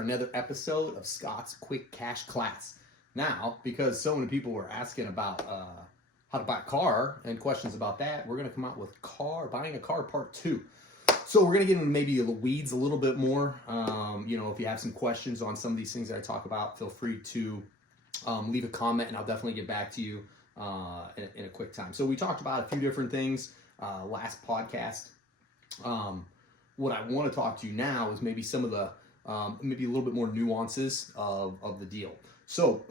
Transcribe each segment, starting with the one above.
for another episode of Scott's Quick Cash Class. Now, because so many people were asking about how to buy a car and questions about that, we're going to come out with buying a car part 2. So we're going to get into maybe the weeds a little bit more. If you have some questions on some of these things that I talk about, feel free to leave a comment and I'll definitely get back to you in a quick time. So we talked about a few different things last podcast. What I want to talk to you now is maybe some of the maybe a little bit more nuances of the deal. So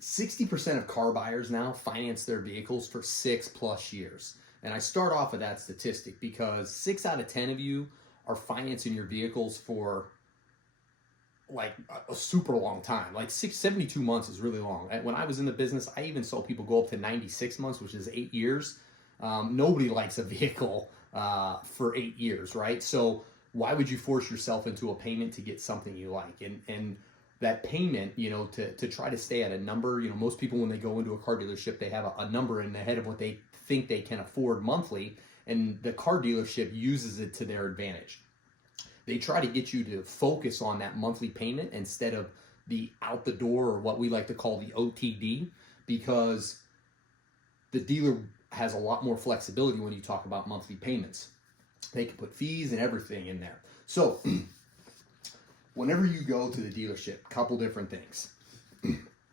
60% of car buyers now finance their vehicles for 6+ years. And I start off with that statistic because 6 out of 10 of you are financing your vehicles for like a super long time. Like 72 months is really long. When I was in the business, I even saw people go up to 96 months, which is 8 years. Nobody likes a vehicle for 8 years, right? So why would you force yourself into a payment to get something you like? And that payment, to try to stay at a number, most people when they go into a car dealership, they have a number in the head of what they think they can afford monthly, and the car dealership uses it to their advantage. They try to get you to focus on that monthly payment instead of the out the door, or what we like to call the OTD, because the dealer has a lot more flexibility when you talk about monthly payments. They can put fees and everything in there. So whenever you go to the dealership, a couple different things.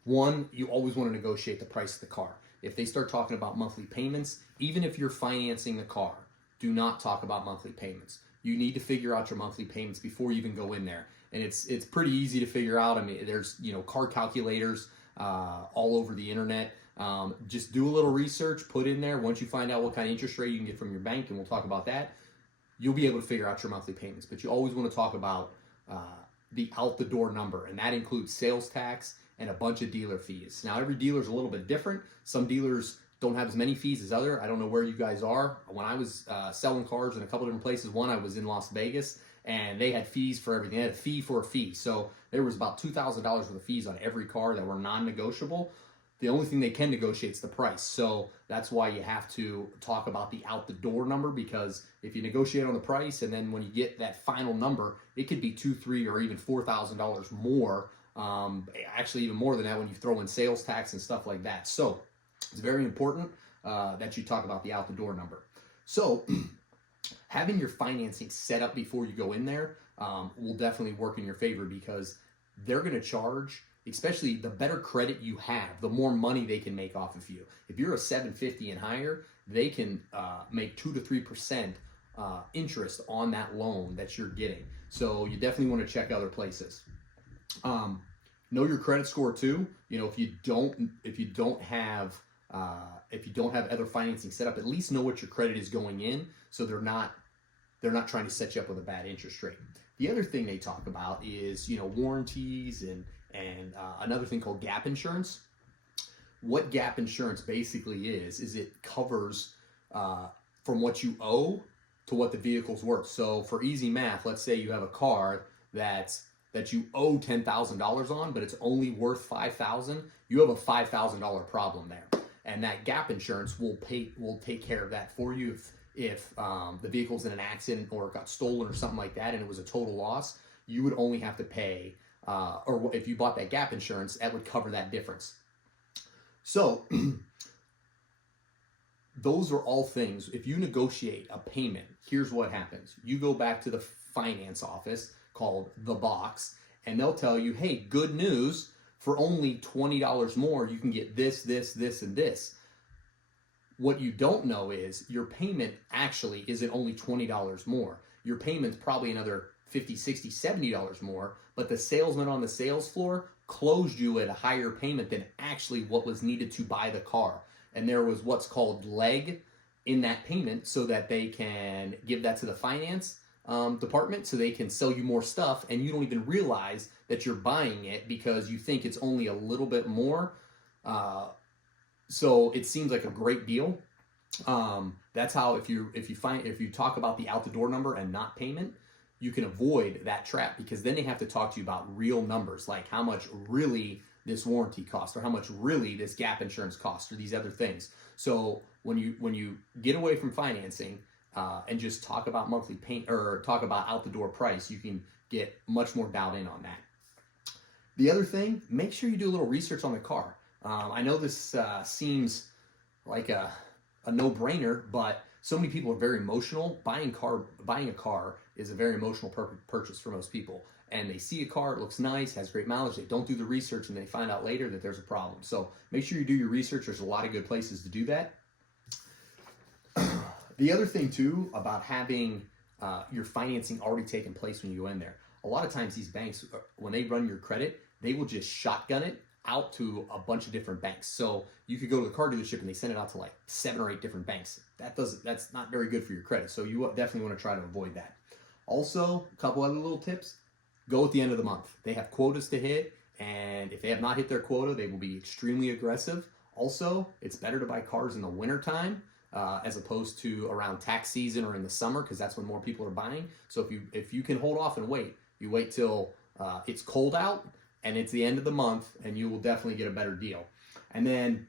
One, you always want to negotiate the price of the car. If they start talking about monthly payments, even if you're financing the car, do not talk about monthly payments. You need to figure out your monthly payments before you even go in there. And it's pretty easy to figure out. I mean, there's car calculators all over the internet. Just do a little research, put in there. Once you find out what kind of interest rate you can get from your bank, and we'll talk about that, you'll be able to figure out your monthly payments. But you always want to talk about the out the door number, and that includes sales tax and a bunch of dealer fees. Now, every dealer is a little bit different. Some dealers don't have as many fees as other. I don't know where you guys are. When I was selling cars in a couple different places, one I was in Las Vegas, and they had fees for everything. They had a fee for a fee. So there was about $2,000 worth of fees on every car that were non-negotiable. The only thing they can negotiate is the price. So that's why you have to talk about the out the door number, because if you negotiate on the price and then when you get that final number, it could be $2,000, $3,000, or even $4,000 more. Actually, even more than that when you throw in sales tax and stuff like that. So it's very important that you talk about the out the door number. So having your financing set up before you go in there will definitely work in your favor, because they're going to charge, especially the better credit you have, the more money they can make off of you. If you're a 750 and higher, they can make 2 to 3% interest on that loan that you're getting. So you definitely want to check other places. Know your credit score too. If you don't have other financing set up, at least know what your credit is going in, so they're not trying to set you up with a bad interest rate. The other thing they talk about is warranties and another thing called gap insurance. What gap insurance basically is it covers from what you owe to what the vehicle's worth. So for easy math, let's say you have a car that you owe $10,000 on, but it's only worth $5,000. You have a $5,000 problem there, and that gap insurance will take care of that for you if the vehicle's in an accident or it got stolen or something like that, and it was a total loss. You would only have to pay, or if you bought that gap insurance, that would cover that difference. So those are all things. If you negotiate a payment, here's what happens. You go back to the finance office called The Box, and they'll tell you, hey, good news, for only $20 more, you can get this, this, this, and this. What you don't know is your payment actually isn't only $20 more. Your payment's probably another $50, $60, $70 more, but the salesman on the sales floor closed you at a higher payment than actually what was needed to buy the car. And there was what's called leg in that payment, so that they can give that to the finance department, so they can sell you more stuff, and you don't even realize that you're buying it because you think it's only a little bit more. So it seems like a great deal. That's how if you talk about the out the door number and not payment, you can avoid that trap, because then they have to talk to you about real numbers, like how much really this warranty costs, or how much really this gap insurance costs, or these other things. So when you get away from financing and just talk about monthly payment, or talk about out the door price, you can get much more dialed in on that. The other thing, make sure you do a little research on the car. I know this seems like a no-brainer, but so many people are very emotional. Buying a car is a very emotional purchase for most people. And they see a car, it looks nice, has great mileage, they don't do the research, and they find out later that there's a problem. So make sure you do your research. There's a lot of good places to do that. The other thing too about having your financing already taken place when you go in there, a lot of times these banks, when they run your credit, they will just shotgun it out to a bunch of different banks. So you could go to the car dealership and they send it out to like 7 or 8 different banks. That's not very good for your credit. So you definitely want to try to avoid that. Also, a couple other little tips. Go at the end of the month. They have quotas to hit, and if they have not hit their quota, they will be extremely aggressive. Also, it's better to buy cars in the wintertime as opposed to around tax season or in the summer, because that's when more people are buying. So if you can hold off and wait, you wait till it's cold out and it's the end of the month, and you will definitely get a better deal. And then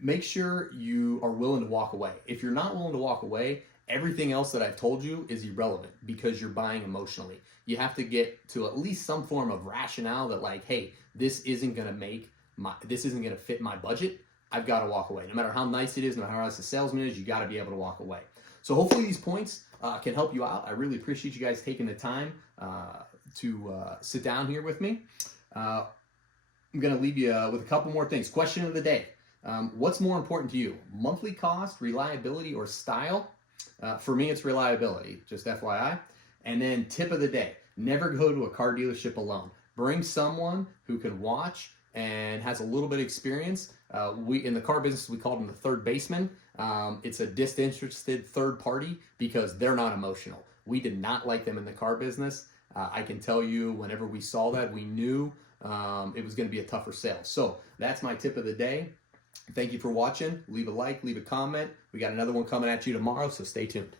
make sure you are willing to walk away. If you're not willing to walk away, everything else that I've told you is irrelevant because you're buying emotionally. You have to get to at least some form of rationale that like, hey, this isn't going to fit my budget. I've got to walk away. No matter how nice it is, no matter how nice the salesman is, you got to be able to walk away. So hopefully these points can help you out. I really appreciate you guys taking the time to sit down here with me. I'm going to leave you with a couple more things. Question of the day. What's more important to you? Monthly cost, reliability, or style? For me, it's reliability, just FYI. And then tip of the day, never go to a car dealership alone. Bring someone who can watch and has a little bit of experience. In the car business, we call them the third baseman. It's a disinterested third party because they're not emotional. We did not like them in the car business. I can tell you whenever we saw that, we knew it was going to be a tougher sale. So that's my tip of the day. Thank you for watching. Leave a like, leave a comment. We got another one coming at you tomorrow, so stay tuned.